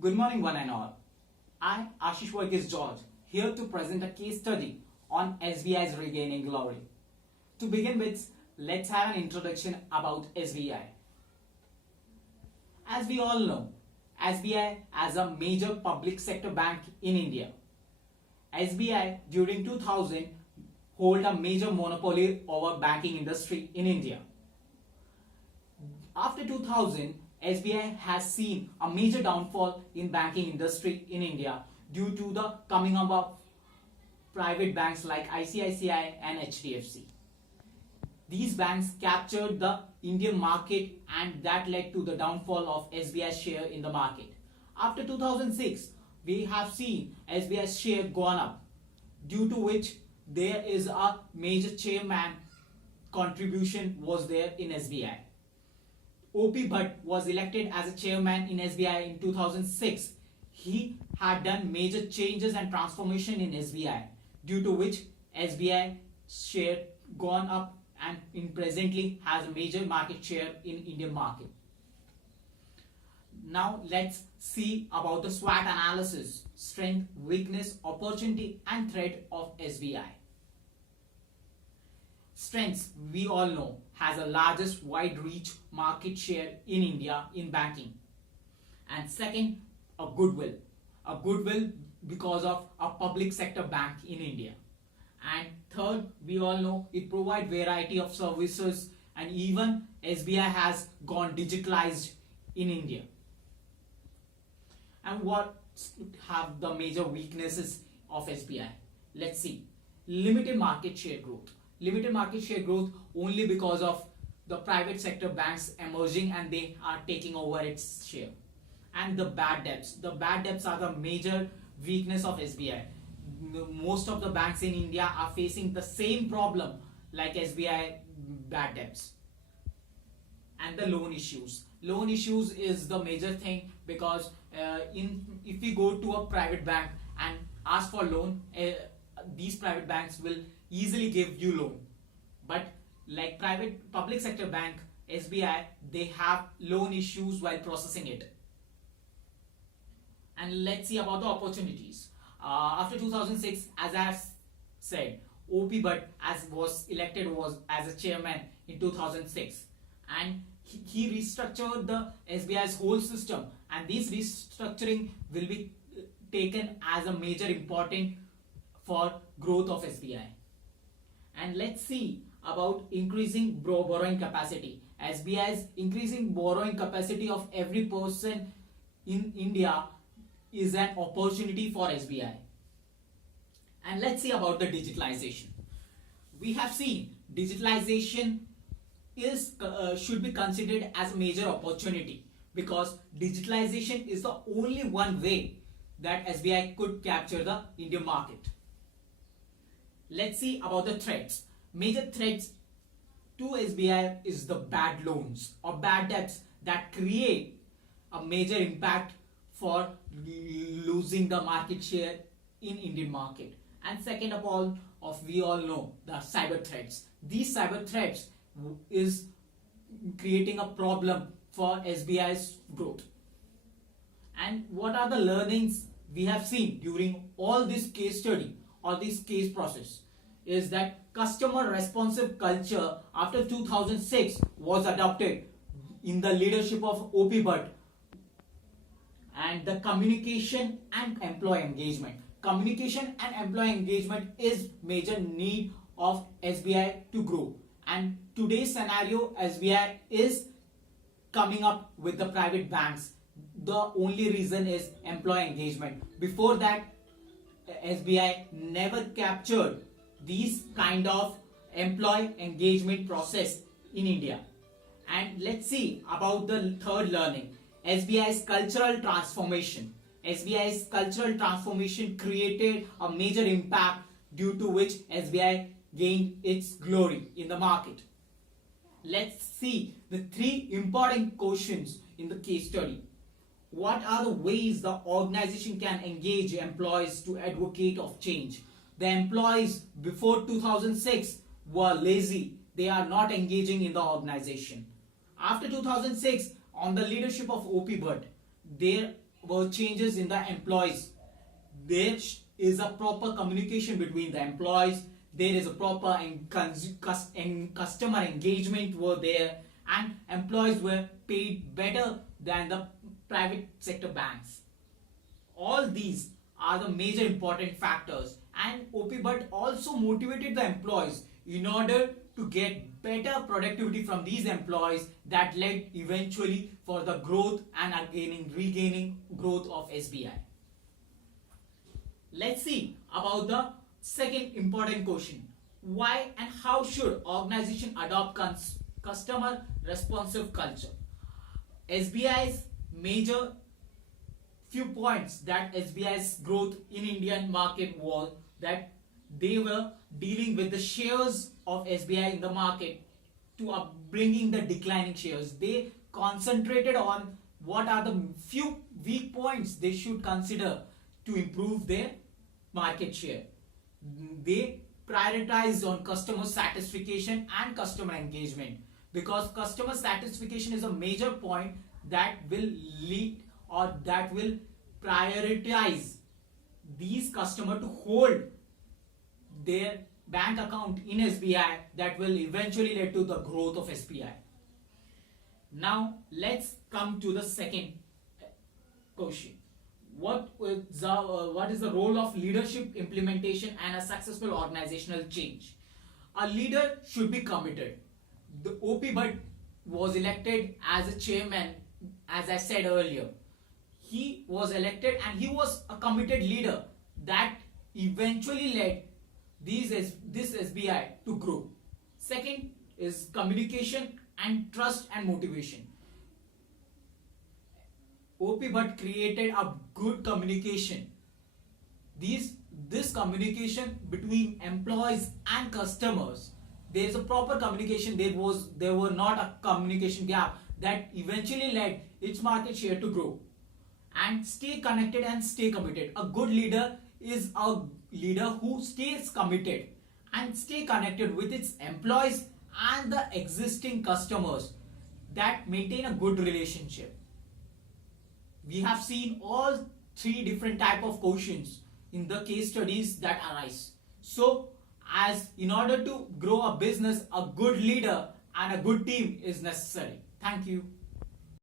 Good morning, one and all. I, Ashish Varghese George, here to present a case study on SBI's regaining glory. To begin with, let's have an introduction about SBI. As we all know, SBI as a major public sector bank in India. SBI during 2000 hold a major monopoly over banking industry in India. After 2000, SBI has seen a major downfall in banking industry in India due to the coming up of private banks like ICICI and HDFC. These banks captured the Indian market and that led to the downfall of SBI's share in the market. After 2006, we have seen SBI's share gone up, due to which there is a major chairman contribution was there in SBI. O.P. Bhatt was elected as a chairman in SBI in 2006. He had done major changes and transformation in SBI, due to which SBI share gone up and in presently has a major market share in Indian market. Now let's see about the SWOT analysis: strength, weakness, opportunity and threat of SBI. Strengths, we all know, has a largest wide reach market share in India in banking. And second, a goodwill. A goodwill because of a public sector bank in India. And third, we all know it provides variety of services, and even SBI has gone digitalized in India. And what have the major weaknesses of SBI? Let's see. Limited market share growth. Limited market share growth only because of the private sector banks emerging and they are taking over its share. And the bad debts. The bad debts are the major weakness of SBI. Most of the banks in India are facing the same problem like SBI bad debts. And the loan issues. Loan issues is the major thing because if we go to a private bank and ask for loan, these private banks will easily give you loan, but like public sector bank SBI, they have loan issues while processing it. And let's see about the opportunities. After 2006, as I have said, O.P. Bhatt was elected as a chairman in 2006, and he restructured the SBI's whole system, and this restructuring will be taken as a major important for growth of SBI. And let's see about increasing borrowing capacity. SBI's increasing borrowing capacity of every person in India is an opportunity for SBI. And let's see about the digitalization. We have seen digitalization should be considered as a major opportunity because digitalization is the only one way that SBI could capture the Indian market. Let's see about the threats. Major threats to SBI is the bad loans or bad debts that create a major impact for losing the market share in Indian market. And second of all, we all know the cyber threats. These cyber threats is creating a problem for SBI's growth. And what are the learnings we have seen during all this case study or this case process is that customer responsive culture after 2006 was adopted in the leadership of O.P. Bhatt, and the communication and employee engagement. Communication and employee engagement is major need of SBI to grow, and today's scenario SBI is coming up with the private banks. The only reason is employee engagement. Before that, SBI never captured these kind of employee engagement process in India. And let's see about the third learning: SBI's cultural transformation. SBI's cultural transformation created a major impact due to which SBI gained its glory in the market. Let's see the three important questions in the case study. What are the ways the organization can engage employees to advocate of change? The employees before 2006 were lazy. They are not engaging in the organization. After 2006, on the leadership of O.P. Bhatt, there changes in the employees. There is a proper communication between the employees. There is a proper customer engagement were there, and employees were paid better than the private sector banks. All these are the major important factors, and OP Bhatt also motivated the employees in order to get better productivity from these employees, that led eventually for the growth and regaining growth of SBI. Let's see about the second important question. Why and how should organization adopt customer responsive culture? SBI's major few points that SBI's growth in Indian market was that they were dealing with the shares of SBI in the market to bringing the declining shares. They concentrated on what are the few weak points they should consider to improve their market share. They prioritized on customer satisfaction and customer engagement, because customer satisfaction is a major point that will lead or that will prioritize these customers to hold their bank account in SBI, that will eventually lead to the growth of SBI. Now let's come to the second question. What is the role of leadership implementation and a successful organizational change? A leader should be committed. The OP Bhatt was elected as a chairman, as I said earlier. He was elected and he was a committed leader that eventually led this SBI to grow. Second is communication and trust and motivation. OP Bhatt created a good communication. This communication between employees and customers, there is a proper communication. There were not a communication gap that eventually led its market share to grow. And stay connected and stay committed. A good leader is a leader who stays committed and stay connected with its employees and the existing customers, that maintain a good relationship. We have seen all three different type of questions in the case studies that arise. So, as in order to grow a business, a good leader and a good team is necessary. Thank you.